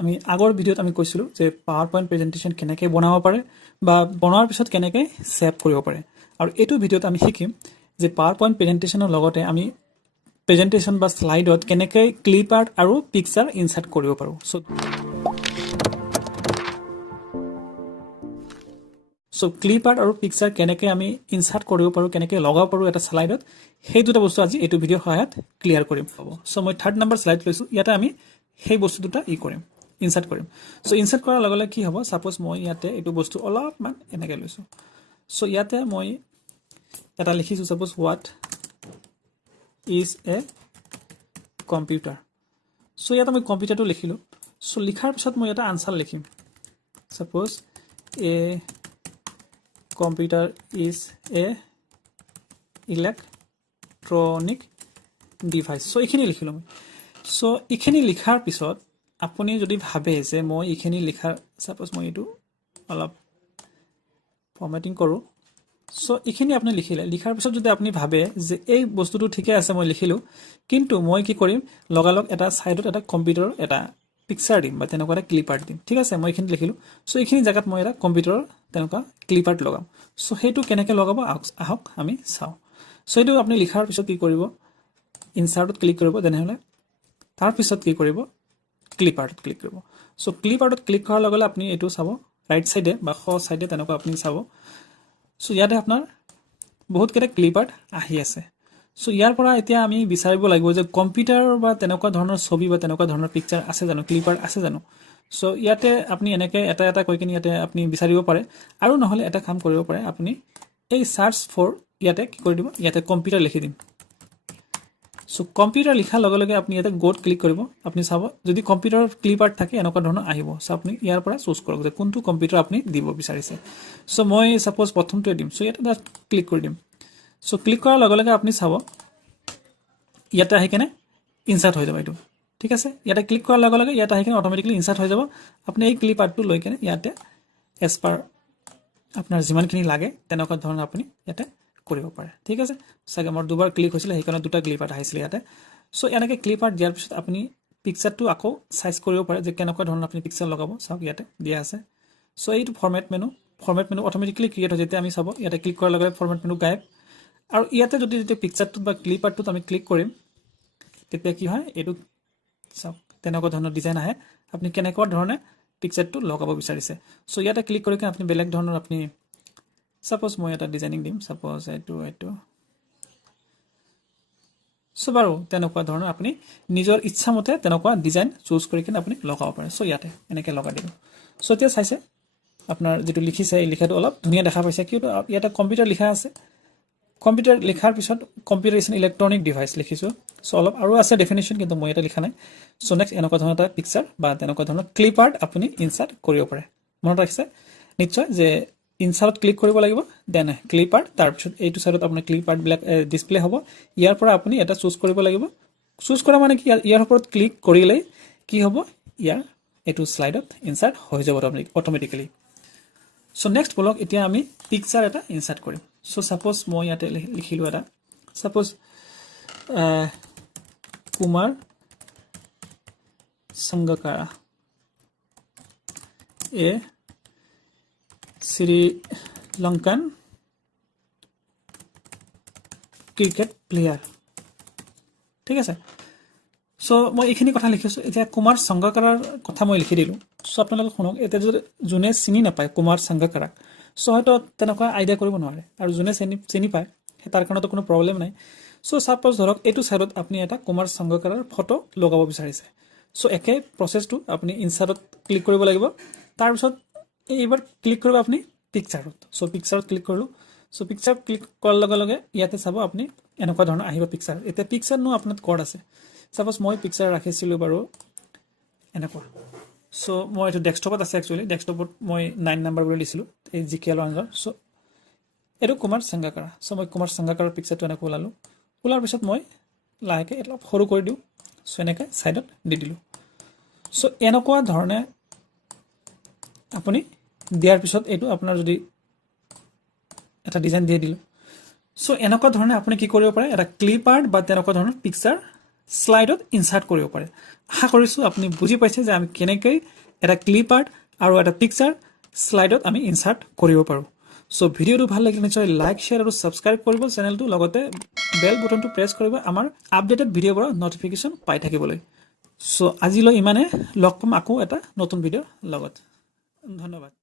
আমি আগৰ ভিডিঅ'ত আমি কৈছিলোঁ যে PowerPoint প্ৰেজেণ্টেশ্যন কেনেকৈ বনাব পাৰে বা বনোৱাৰ পিছত কেনেকৈ ছেভ কৰিব পাৰে আৰু এইটো ভিডিঅ'ত আমি শিকিম যে PowerPoint প্ৰেজেণ্টেশ্যনৰ লগতে আমি প্ৰেজেণ্টেশ্যন বা স্লাইডত কেনেকৈ ক্লিপ আৰ্ট আৰু পিকচাৰ ইনচাৰ্ট কৰিব পাৰোঁ সো ক্লিপ আৰ্ট আৰু পিকচাৰ কেনেকৈ আমি ইনচাৰ্ট কৰিব পাৰোঁ কেনেকৈ লগাব পাৰোঁ এটা স্লাইডত সেই দুটা বস্তু আজি এইটো ভিডিঅ'ৰ সহায়ত ক্লিয়াৰ কৰিম হ'ব সো মই 3rd নম্বৰ স্লাইড লৈছোঁ ইয়াতে আমি সেই বস্তু দুটা কৰিম ইনচাৰ্ট কৰিম সো ইনচাৰ্ট কৰাৰ লগে লগে কি হ'ব সাপোজ মই ইয়াতে এইটো বস্তু অলপমান এনেকৈ লৈছোঁ সো ইয়াতে মই এটা লিখিছোঁ suppose what is a computer so ইয়াতে মই কম্পিউটাৰটো লিখিলোঁ সো লিখাৰ পিছত মই এটা আনচাৰ লিখিম suppose A computer is a electronic device so এইখিনি লিখিলোঁ মই সো এইখিনি লিখাৰ পিছত আপুনি যদি ভাবে যে মই এইখিনি লিখাৰ সাপোজ মই এইটো অলপ ফৰ্মেটিং কৰোঁ সো এইখিনি আপুনি লিখাৰ পিছত যদি আপুনি ভাবে যে এই বস্তুটো ঠিকে আছে মই লিখিলোঁ কিন্তু মই কি কৰিম লগালগ এটা সাইডত এটা কম্পিউটাৰৰ এটা পিকচাৰ দিম বা তেনেকুৱা এটা ক্লিপ আৰ্ট দিম ঠিক আছে মই এইখিনি লিখিলোঁ সো এইখিনি জায়গাত মই এটা কম্পিউটাৰৰ তেনেকুৱা ক্লিপ আৰ্ট লগাম সো সেইটো কেনেকৈ লগাব আহক আমি চাওঁ সো এইটো আপুনি লিখাৰ পিছত কি কৰিব ইনচাৰ্টত ক্লিক কৰিব তেনেহ'লে তাৰপিছত কি কৰিব ক্লিপ আৰ্টত ক্লিক কৰিব সো ক্লিপ আৰ্টত ক্লিক কৰাৰ লগে লগে আপুনি এইটো চাব ৰাইট সাইডে বা খ সাইডে তেনেকুৱা আপুনি চাব সো ইয়াতে আপোনাৰ বহুত কেইটা ক্লিপ আৰ্ট আহি আছে সো ইয়াৰ পৰা এতিয়া আমি বিচাৰিব লাগিব যে কম্পিউটাৰ বা তেনেকুৱা ধৰণৰ ছবি বা তেনেকুৱা ধৰণৰ পিকচাৰ আছে জানো ক্লিপ আৰ্ট আছে জানো সো ইয়াতে আপুনি এনেকৈ এটা এটা কৈ কিনে ইয়াতে আপুনি বিচাৰিব পাৰে আৰু নহ'লে এটা কাম কৰিব পাৰে আপুনি এই সাৰ্চ ফৰ ইয়াতে কি কৰি দিব ইয়াতে কম্পিউটাৰ লিখি দিম সো কম্পিউটাৰ লিখাৰ লগে লগে আপুনি ইয়াতে গোট ক্লিক কৰিব আপুনি চাব যদি কম্পিউটাৰৰ ক্লিপ আৰ্ট থাকে এনেকুৱা ধৰণৰ আহিব সো আপুনি ইয়াৰ পৰা চুজ কৰক যে কোনটো কম্পিউটাৰ আপুনি দিব বিচাৰিছে সো মই সাপোজ প্ৰথমটোৱে দিম সো ইয়াতে ক্লিক কৰি দিম সো ক্লিক কৰাৰ লগে লগে আপুনি চাব ইয়াতে আহি কেনে ইনচাৰ্ট হৈ যাব এইটো ঠিক আছে ইয়াতে ক্লিক কৰাৰ লগে লগে ইয়াতে আহি কেনে অটোমেটিকলি ইনচাৰ্ট হৈ যাব আপুনি এই ক্লিপ আৰ্টটো লৈ কেনে ইয়াতে এজ পাৰ আপোনাৰ যিমানখিনি লাগে তেনেকুৱা ধৰণৰ আপুনি ইয়াতে কৰিব পাৰে ঠিক আছে চাগে মোৰ দুবাৰ ক্লিক হৈছিলে সেইকাৰণে দুটা ক্লিপ আৰ্ট আহিছিলে ইয়াতে সো এনেকৈ ক্লিপ আৰ্ট দিয়াৰ পিছত আপুনি পিকচাৰটো আকৌ চাইজ কৰিব পাৰে যে কেনেকুৱা ধৰণৰ আপুনি পিকচাৰ লগাব চাওক ইয়াতে দিয়া আছে সো এইটো ফৰ্মেট মেনু অটোমেটিকলি ক্ৰিয়েট হয় যেতিয়া আমি চাব ইয়াতে ক্লিক কৰাৰ লগে লগে ফৰ্মেট মেনু গায়ব আৰু ইয়াতে যদি পিকচাৰটোত বা ক্লিপ আৰ্টটোত আমি ক্লিক কৰিম তেতিয়া কি হয় এইটো চাওক তেনেকুৱা ধৰণৰ ডিজাইন আহে আপুনি কেনেকুৱা ধৰণে পিকচাৰটো লগাব বিচাৰিছে সো ইয়াতে ক্লিক কৰি আপুনি বেলেগ ধৰণৰ আপুনি সাপোজ মই এটা ডিজাইনিং দিম সাপোজ এইটো সো বাৰু তেনেকুৱা ধৰণৰ আপুনি নিজৰ ইচ্ছামতে তেনেকুৱা ডিজাইন চুজ কৰি কিনে আপুনি লগাব পাৰে সো ইয়াতে এনেকৈ লগাই দিব সো এতিয়া চাইছে আপোনাৰ যিটো লিখিছে এই লিখাটো অলপ ধুনীয়া দেখা পাইছে কিয়নো ইয়াতে কম্পিউটাৰ লিখা আছে কম্পিউটাৰ লিখাৰ পিছত computer is an electronic device লিখিছোঁ সো অলপ আৰু আছে ডেফিনেশ্যন কিন্তু মই এটা লিখা নাই সো নেক্সট এনেকুৱা ধৰণৰ এটা পিকচাৰ বা তেনেকুৱা ধৰণৰ ক্লিপ আৰ্ট আপুনি ইনচাৰ্ট কৰিব পাৰে মনত ৰাখিছে নিশ্চয় যে ইনচাৰ্টত ক্লিক কৰিব লাগিব দেন ক্লিপ আৰ্ট তাৰপিছত এইটো সাইডত আপোনাৰ ক্লিপ আৰ্টবিলাক ডিছপ্লে হ'ব ইয়াৰ পৰা আপুনি এটা চুজ কৰিব লাগিব চুজ কৰা মানে কি ইয়াৰ ওপৰত ক্লিক কৰিলেই কি হ'ব ইয়াৰ এইটো স্লাইডত ইনচাৰ্ট হৈ যাব অটোমেটিকেলি সো নেক্সট বলক এতিয়া আমি পিকচাৰ এটা ইনচাৰ্ট কৰিম সো সাপোজ মই ইয়াতে লিখিলোঁ এটা সাপোজ কুমাৰ সংগকাৰা এ শ্ৰীলংকান ক্ৰিকেট প্লেয়াৰ ঠিক আছে সো মই এইখিনি কথা লিখিছোঁ এতিয়া কুমাৰ সংগকাৰাৰ কথা মই লিখি দিলোঁ সো আপোনালোকে শুনক এতিয়া যদি যোনে চিনি নাপায় কুমাৰ সংগকাৰাক সো হয়তো তেনেকুৱা আইডিয়া কৰিব নোৱাৰে আৰু যোনে চিনি পায় সেই তাৰ কাৰণেতো কোনো প্ৰব্লেম নাই সো সাপোজ ধৰক এইটো ছাইডত আপুনি এটা কুমাৰ সংগকাৰাৰ ফটো লগাব বিচাৰিছে সো একে প্ৰচেছটো আপুনি ইনচাৰ্টত ক্লিক কৰিব লাগিব তাৰপিছত এইবাৰ ক্লিক কৰিব আপুনি পিকচাৰত সো পিকচাৰত ক্লিক কৰিলোঁ সো পিকচাৰত ক্লিক কৰাৰ লগে লগে ইয়াতে চাব আপুনি এনেকুৱা ধৰণৰ আহিব পিকচাৰ এতিয়া পিকচাৰনো আপোনাৰ ক'ত আছে সাপোজ মই পিকচাৰ ৰাখিছিলোঁ বাৰু এনেকুৱা সো মই এইটো ডেস্কটপত আছে একচুৱেলি ডেস্কটপত মই 9 নম্বৰ বুলি দিছিলোঁ এই জিকেল ওৱানৰ সো এইটো কুমাৰ সংগকাৰা সো মই কুমাৰ সংগকাৰাৰ পিকচাৰটো এনেকৈ ওলাৰ পিছত মই লাহেকৈ অলপ সৰু কৰি দিওঁ সো এনেকৈ ছাইডত দি দিলোঁ সো এনেকুৱা ধৰণে আপুনি দিয়াৰ পিছত এইটো আপোনাৰ যদি এটা ডিজাইন দিয়ে দিলোঁ সো এনেকুৱা ধৰণে আপুনি কি কৰিব পাৰে এটা ক্লিপ আৰ্ট বা তেনেকুৱা ধৰণৰ পিকচাৰ শ্লাইডত ইনসাৰ্ট কৰিব পাৰে আশা কৰিছোঁ আপুনি বুজি পাইছে যে আমি কেনেকৈ এটা ক্লিপ আৰ্ট আৰু এটা পিকচাৰ শ্লাইডত আমি ইনসাৰ্ট কৰিব পাৰোঁ সো ভিডিওটো ভাল লাগিলে নিশ্চয় লাইক শেয়াৰ আৰু সাবস্ক্ৰাইব কৰিব চেনেলটো লগতে বেল বটনটো প্ৰেছ কৰিব আমাৰ আপডেটেড ভিডিঅ'ৰ নটিফিকেশ্যন পাই থাকিবলৈ সো আজিলৈ ইমানে লগ পাম আকৌ এটা নতুন ভিডিঅ'ৰ লগত ধন্যবাদ